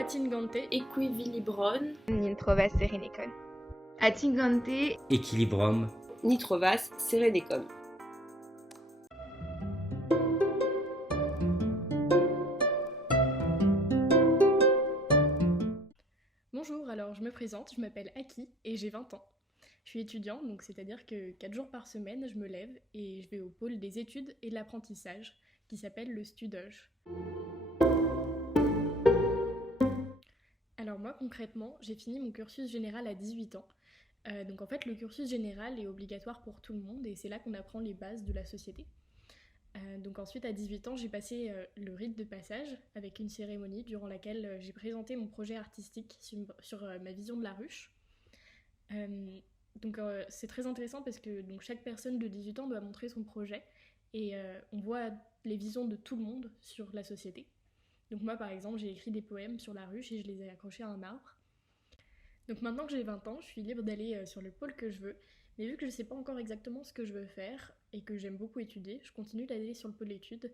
Attingante, Equilibron, Ni trovas serenecon. Attingante, Equilibrum, ni trovas serenecon. Bonjour, alors je me présente, je m'appelle Aki et j'ai 20 ans. Je suis étudiante, donc c'est-à-dire que 4 jours par semaine, je me lève et je vais au pôle des études et de l'apprentissage qui s'appelle le Studoge. Alors moi concrètement, j'ai fini mon cursus général à 18 ans. Donc en fait le cursus général est obligatoire pour tout le monde et c'est là qu'on apprend les bases de la société. Donc ensuite à 18 ans j'ai passé le rite de passage avec une cérémonie durant laquelle j'ai présenté mon projet artistique sur ma vision de la ruche. Donc c'est très intéressant parce que donc, chaque personne de 18 ans doit montrer son projet et on voit les visions de tout le monde sur la société. Donc moi par exemple j'ai écrit des poèmes sur la ruche et je les ai accrochés à un arbre. Donc maintenant que j'ai 20 ans, je suis libre d'aller sur le pôle que je veux, mais vu que je ne sais pas encore exactement ce que je veux faire et que j'aime beaucoup étudier, je continue d'aller sur le pôle d'études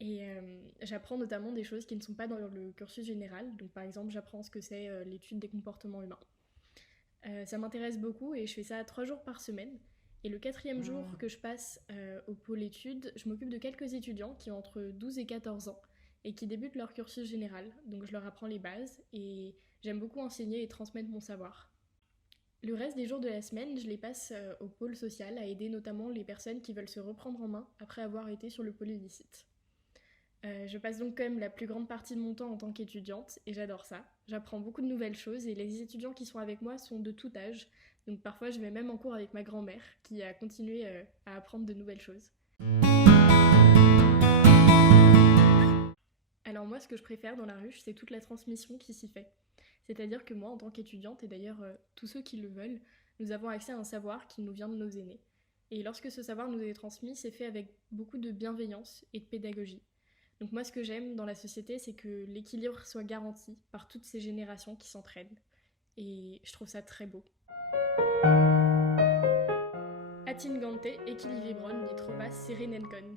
et j'apprends notamment des choses qui ne sont pas dans le cursus général. Donc par exemple j'apprends ce que c'est l'étude des comportements humains. Ça m'intéresse beaucoup et je fais ça 3 jours par semaine. Et le 4e jour que je passe au pôle études, je m'occupe de quelques étudiants qui ont entre 12 et 14 ans et qui débutent leur cursus général. Donc je leur apprends les bases et j'aime beaucoup enseigner et transmettre mon savoir. Le reste des jours de la semaine, je les passe au pôle social à aider notamment les personnes qui veulent se reprendre en main après avoir été sur le pôle illicite. Je passe donc quand même la plus grande partie de mon temps en tant qu'étudiante et j'adore ça. J'apprends beaucoup de nouvelles choses et les étudiants qui sont avec moi sont de tout âge. Donc parfois je vais même en cours avec ma grand-mère qui a continué à apprendre de nouvelles choses. Alors moi ce que je préfère dans la ruche c'est toute la transmission qui s'y fait. C'est-à-dire que moi en tant qu'étudiante et d'ailleurs tous ceux qui le veulent, nous avons accès à un savoir qui nous vient de nos aînés. Et lorsque ce savoir nous est transmis, c'est fait avec beaucoup de bienveillance et de pédagogie. Donc moi ce que j'aime dans la société c'est que l'équilibre soit garanti par toutes ces générations qui s'entraident. Et je trouve ça très beau. Attingante, equilibron, ni trovas serenencon.